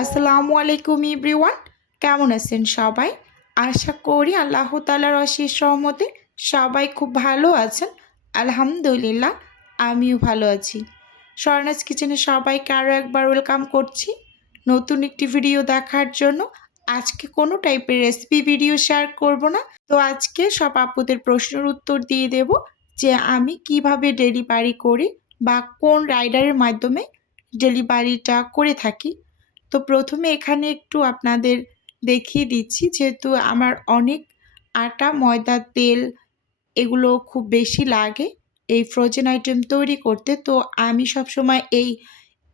আসসালামু আলাইকুম এভরিওয়ান, কেমন আছেন সবাই? আশা করি আল্লাহ তাআলার অশেষ রহমতে সবাই খুব ভালো আছেন। আলহামদুলিল্লাহ, আমিও ভালো আছি। স্বর্ণাস কিচেনে সবাইকে আরও একবার ওয়েলকাম করছি নতুন একটি ভিডিও দেখার জন্য। আজকে কোনো টাইপের রেসিপি ভিডিও শেয়ার করব না, তো আজকে সব আপুদের প্রশ্নের উত্তর দিয়ে দেব যে আমি কিভাবে ডেলিভারি করি বা কোন রাইডারের মাধ্যমে ডেলিভারিটা করে থাকি। তো প্রথমে এখানে একটু আপনাদের দেখিয়ে দিচ্ছি, যেহেতু আমার অনেক আটা, ময়দা, তেল এগুলো খুব বেশি লাগে এই ফ্রোজেন আইটেম তৈরি করতে। তো আমি সবসময় এই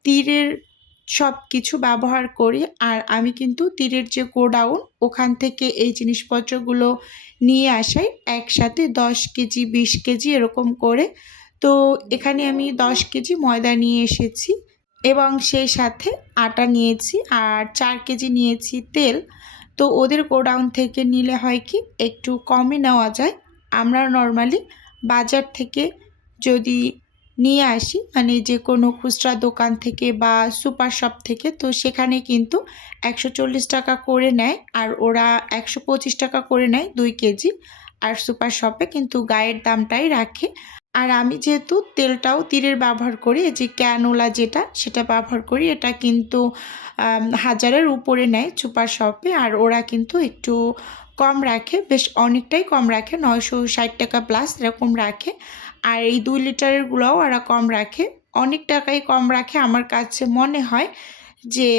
তীরের সব কিছু ব্যবহার করি। আর আমি কিন্তু তীরের যে গোডাউন, ওখান থেকে এই জিনিসপত্রগুলো নিয়ে আসাই একসাথে 10 কেজি 20 কেজি এরকম করে। তো এখানে আমি 10 কেজি ময়দা নিয়ে এসেছি এবং সেই সাথে আটা নিয়েছি আর 4 কেজি নিয়েছি তেল। তো ওদের গোডাউন থেকে নিলে হয় কি একটু কমে নেওয়া যায়। আমরা নর্মালি বাজার থেকে যদি নিয়ে আসি, মানে যে কোনো খুচরা দোকান থেকে বা সুপার শপ থেকে, তো সেখানে কিন্তু 140 টাকা করে নেয় আর ওরা 125 টাকা করে নেয় 2 কেজি। আর সুপার শপে কিন্তু গায়ের দামটাই রাখে। আর আমি যেহেতু তেলটাও তীরের ব্যবহার করি, এই যে ক্যানোলা যেটা সেটা ব্যবহার করি, এটা কিন্তু 1000-এর উপরে নেয় সুপার শপে। আর ওরা কিন্তু একটু কম রাখে, বেশ অনেকটাই কম রাখে, 960 টাকা প্লাস এরকম রাখে। আর এই 2 লিটারেরগুলোও ওরা কম রাখে, অনেক টাকাই কম রাখে। আমার কাছে মনে হয় যে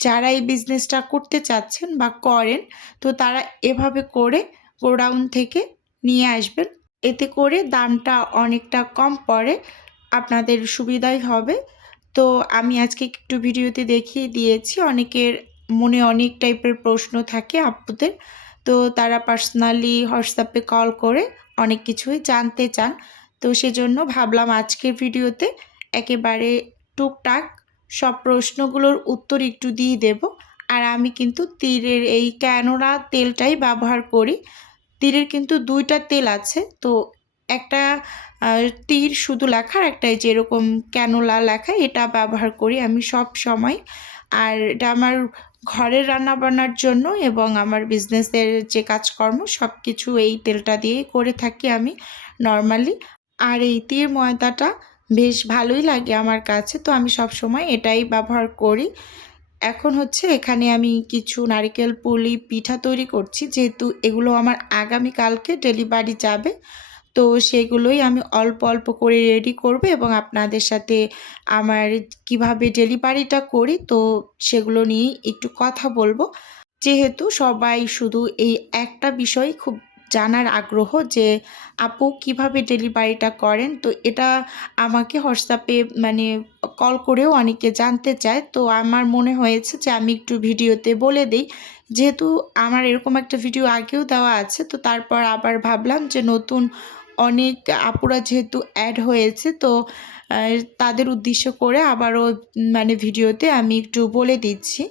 যারা এই বিজনেসটা করতে চাচ্ছেন বা করেন, তো তারা এভাবে করে গোডাউন থেকে নিয়ে আসবেন, এতে করে দামটা অনেকটা কম পড়ে, আপনাদের সুবিধাই হবে। তো আমি আজকে একটু ভিডিওতে দেখিয়ে দিয়েছি। অনেকের মনে অনেক টাইপের প্রশ্ন থাকে আপুদের, তো তারা পার্সোনালি হোয়াটসঅ্যাপে কল করে অনেক কিছুই জানতে চান। তো সেজন্য ভাবলাম আজকের ভিডিওতে একেবারে টুকটাক সব প্রশ্নগুলোর উত্তর একটু দিয়ে দেব। আর আমি কিন্তু তীরের এই ক্যানোলা তেলটাই ব্যবহার করি। তীরের কিন্তু 2টা তেল আছে, তো একটা তীর শুধু লেখা আর একটা যেরকম ক্যানোলা লেখা, এটা ব্যবহার করি আমি সব সময়। আর এটা আমার ঘরের রান্নাবান্নার জন্য এবং আমার বিজনেসের যে কাজকর্ম সব কিছু এই তেলটা দিয়েই করে থাকি আমি নর্মালি। আর এই তীর ময়দাটা বেশ ভালোই লাগে আমার কাছে, তো আমি সব সময় এটাই ব্যবহার করি। এখন হচ্ছে এখানে আমি কিছু নারিকেল পুলি পিঠা তৈরি করছি, যেহেতু এগুলো আমার আগামীকালকে ডেলিভারি যাবে। তো সেগুলোই আমি অল্প অল্প করে রেডি করব এবং আপনাদের সাথে আমার কিভাবে ডেলিভারিটা করি তো সেগুলো নিয়েই একটু কথা বলবো। যেহেতু সবাই শুধু এই একটা বিষয় খুব জানার আগ্রহ যে আপু কিভাবে ডেলিভারিটা করেন, তো এটা আমাকে হোয়াটসঅ্যাপে মানে কল করেও অনেকে জানতে চায়। তো আমার মনে হয়েছে যে আমি একটু ভিডিওতে বলে দিই, যেহেতু আমার এরকম একটা ভিডিও আগেও দেওয়া আছে। তো তারপর আবার ভাবলাম যে নতুন অনেক আপুরা যেহেতু অ্যাড হয়েছে, তো তাদের উদ্দেশ্য করে আবারও মানে ভিডিওতে আমি একটু বলে দিচ্ছি।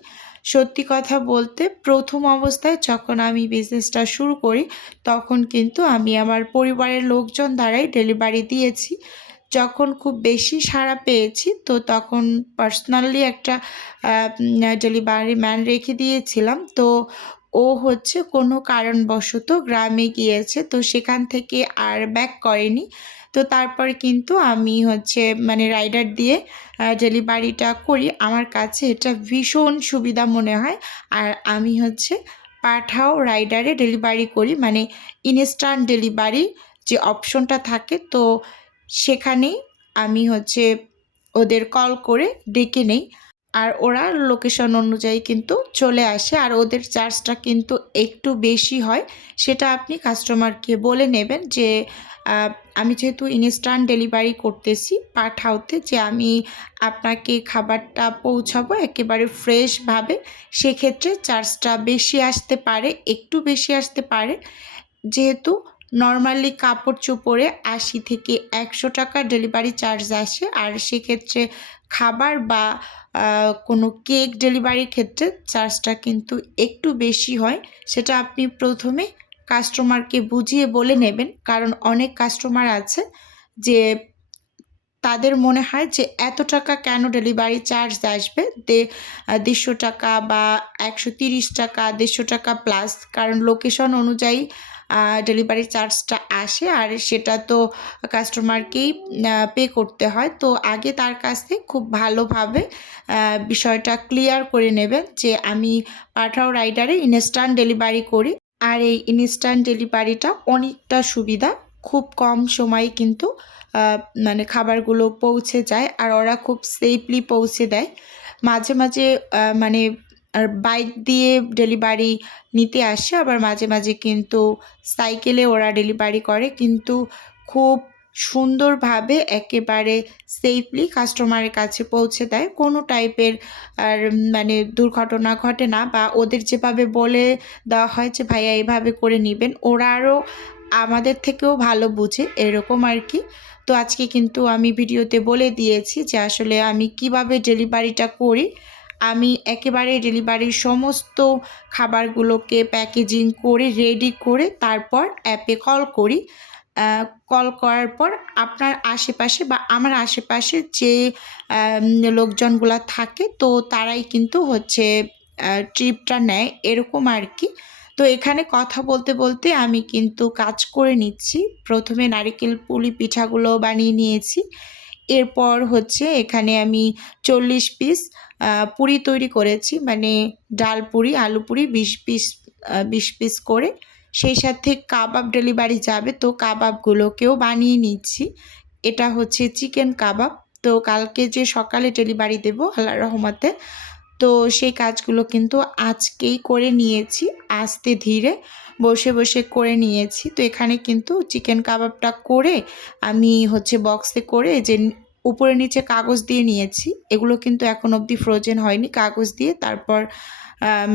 সত্যি কথা বলতে প্রথম অবস্থায় যখন আমি বিজনেসটা শুরু করি, তখন কিন্তু আমি আমার পরিবারের লোকজন দ্বারাই ডেলিভারি দিয়েছি। যখন খুব বেশি সাড়া পেয়েছি, তো তখন পার্সোনালি একটা ডেলিভারি ম্যান রেখে দিয়েছিলাম। তো ও হচ্ছে কোনো কারণবশত গ্রামে গিয়েছে, তো সেখান থেকে আর ব্যাক করেনি। তো তারপর কিন্তু আমি হচ্ছে মানে রাইডার দিয়ে ডেলিভারিটা করি। আমার কাছে এটা ভীষণ সুবিধা মনে হয়। আর আমি হচ্ছে পাঠাও রাইডারে ডেলিভারি করি, মানে ইনস্ট্যান্ট ডেলিভারি যে অপশনটা থাকে, তো সেখানেই আমি হচ্ছে ওদের কল করে ডেকে নেই। আর ওরা লোকেশন অনুযায়ী কিন্তু চলে আসে। আর ওদের চার্জটা কিন্তু একটু বেশি হয়, সেটা আপনি কাস্টমারকে বলে নেবেন যে আমি যেহেতু ইনস্ট্যান্ট ডেলিভারি করতেছি পাঠাওতে, যে আমি আপনাকে খাবারটা পৌঁছাবো একেবারে ফ্রেশভাবে, সেক্ষেত্রে চার্জটা বেশি আসতে পারে, একটু বেশি আসতে পারে। যেহেতু নর্মালি কাপড় চোপড়ে 80 থেকে 100 টাকা ডেলিভারি চার্জ আসে, আর সেক্ষেত্রে খাবার বা কোনো কেক ডেলিভারির ক্ষেত্রে চার্জটা কিন্তু একটু বেশি হয়। সেটা আপনি প্রথমে কাস্টমারকে বুঝিয়ে বলে নেবেন, কারণ অনেক কাস্টমার আছে যে তাদের মনে হয় যে এত টাকা কেন ডেলিভারি চার্জ আসবে, 150 টাকা বা 130 টাকা, 150 টাকা প্লাস, কারণ লোকেশন অনুযায়ী ডেলিভারি চার্জটা আসে আর সেটা তো কাস্টমারকেই পে করতে হয়। তো আগে তার কাছ থেকে খুব ভালোভাবে বিষয়টা ক্লিয়ার করে নেবেন যে আমি পাঠাও রাইডারে ইনস্ট্যান্ট ডেলিভারি করি। আর এই ইনস্ট্যান্ট ডেলিভারিটা অনেকটা সুবিধা, খুব কম সময়ে কিন্তু মানে খাবারগুলো পৌঁছে যায় আর ওরা খুব সেফলি পৌঁছে দেয়। মাঝে মাঝে মানে আর বাইক দিয়ে ডেলিভারি নিতে আসে, আবার মাঝে মাঝে কিন্তু সাইকেলে ওরা ডেলিভারি করে, কিন্তু খুব সুন্দরভাবে একেবারে সেফলি কাস্টমারের কাছে পৌঁছে দেয়। কোনো টাইপের আর মানে দুর্ঘটনা ঘটে না, বা ওদের যেভাবে বলে দেওয়া হয় যে ভাইয়া এভাবে করে নেবেন, ওরা আরও আমাদের থেকেও ভালো বুঝে এরকম আর কি। তো আজকে কিন্তু আমি ভিডিওতে বলে দিয়েছি যে আসলে আমি কিভাবে ডেলিভারিটা করি। আমি একেবারে ডেলিভারির সমস্ত খাবারগুলোকে প্যাকেজিং করে রেডি করে তারপর অ্যাপে কল করি। কল করার পর আপনার আশেপাশে বা আমার আশেপাশে যে লোকজনগুলা থাকে তো তারাই কিন্তু হচ্ছে ট্রিপটা নেয় এরকম আর কি। তো এখানে কথা বলতে বলতে আমি কিন্তু কাজ করে নিচ্ছি। প্রথমে নারিকেল পুলি পিঠাগুলো বানিয়ে নিয়েছি। এরপর হচ্ছে এখানে আমি 40 পিস পুরি তৈরি করেছি, মানে ডাল পুরি, আলু পুরি 20 পিস করে। সেই সাথে কাবাব ডেলিভারি যাবে, তো কাবাবগুলোকেও বানিয়ে নিচ্ছি। এটা হচ্ছে চিকেন কাবাব। তো কালকে যে সকালে ডেলিভারি দেবো আল্লাহর রহমতে, তো সেই কাজগুলো কিন্তু আজকেই করে নিয়েছি, আস্তে ধীরে বসে বসে করে নিয়েছি। তো এখানে কিন্তু চিকেন কাবাবটা করে আমি হচ্ছে বক্সে করে যে উপরে নিচে কাগজ দিয়ে নিয়েছি, এগুলো কিন্তু এখন অবধি ফ্রোজেন হয়নি, কাগজ দিয়ে তারপর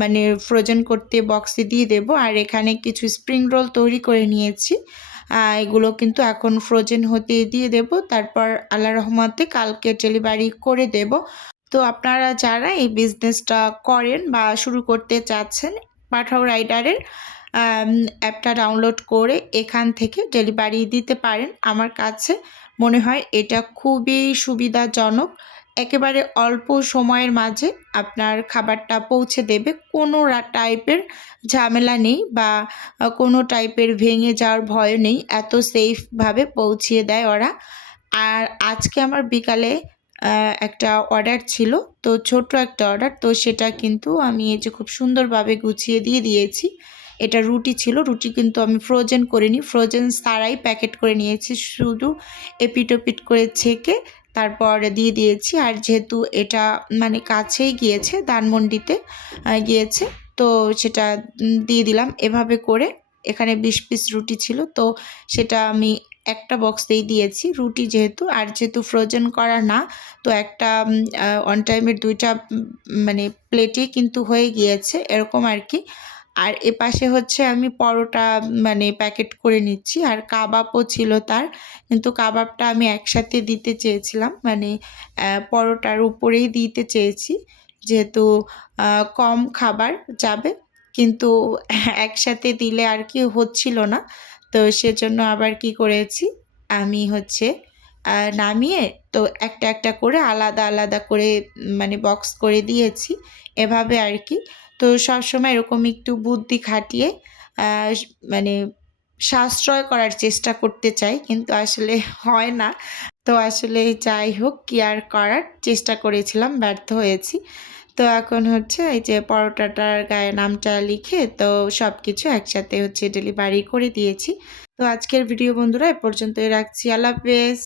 মানে ফ্রোজেন করতে বক্সে দিয়ে দেব। আর এখানে কিছু স্প্রিং রোল তৈরি করে নিয়েছি, এগুলো কিন্তু এখন ফ্রোজেন হতে দিয়ে দেব, তারপর আল্লাহর রহমতে কালকে ডেলিভারি করে দেব। তো আপনারা যারা এই বিজনেসটা করেন বা শুরু করতে চাচ্ছেন, পাঠাও রাইডারের অ্যাপটা ডাউনলোড করে এখান থেকে ডেলিভারি দিতে পারেন। আমার কাছে মনে হয় এটা খুবই সুবিধাজনক, একেবারে অল্প সময়ের মাঝে আপনার খাবারটা পৌঁছে দেবে, কোনো টাইপের ঝামেলা নেই বা কোনো টাইপের ভেঙে যাওয়ার ভয় নেই, এত সেফভাবে পৌঁছিয়ে দেয় ওরা। আর আজকে আমার বিকালে একটা অর্ডার ছিল, তো ছোট্ট একটা অর্ডার, তো সেটা কিন্তু আমি এই যে খুব সুন্দরভাবে গুছিয়ে দিয়ে দিয়েছি। এটা রুটি ছিল, রুটি কিন্তু আমি ফ্রোজেন করিনি, ফ্রোজেন ছাড়াই প্যাকেট করে নিয়েছি, শুধু এপিট ওপিট করে ছেঁকে তারপর দিয়ে দিয়েছি। আর যেহেতু এটা মানে কাছেই গিয়েছে, ধানমন্ডিতে গিয়েছে, তো সেটা দিয়ে দিলাম এভাবে করে। এখানে 20 পিস রুটি ছিল, তো সেটা আমি একটা বক্সেই দিয়েছি রুটি যেহেতু, আর যেহেতু ফ্রোজেন করা না, তো একটা অন টাইমের 2টা মানে প্লেটেই কিন্তু হয়ে গিয়েছে এরকম আর কি। আর এপাশে হচ্ছে আমি পরোটা মানে প্যাকেট করে নিচ্ছি, আর কাবাবও ছিল তার, কিন্তু কাবাবটা আমি একসাথে দিতে চেয়েছিলাম, মানে পরোটার উপরেই দিতে চেয়েছি, যেহেতু কম খাবার যাবে, কিন্তু একসাথে দিলে আর কি হচ্ছিল না। তো সেজন্য আবার কি করেছি, আমি হচ্ছে নামিয়ে তো একটা একটা করে আলাদা আলাদা করে মানে বক্স করে দিয়েছি এভাবে আর কি। তো সবসময় এরকম একটু বুদ্ধি খাটিয়ে মানে সাশ্রয় করার চেষ্টা করতে চাই, কিন্তু আসলে হয় না। তো আসলে যাই হোক, কি আর করার, চেষ্টা করেছিলাম, ব্যর্থ হয়েছি। তো এখন হচ্ছে এই যে পরোটাটার গায়ে নামটা লিখে তো সব কিছু একসাথে হচ্ছে ডেলিভারি করে দিয়েছি। তো আজকের ভিডিও বন্ধুরা এ পর্যন্তই রাখছি। আল্লাহ হাফেজ।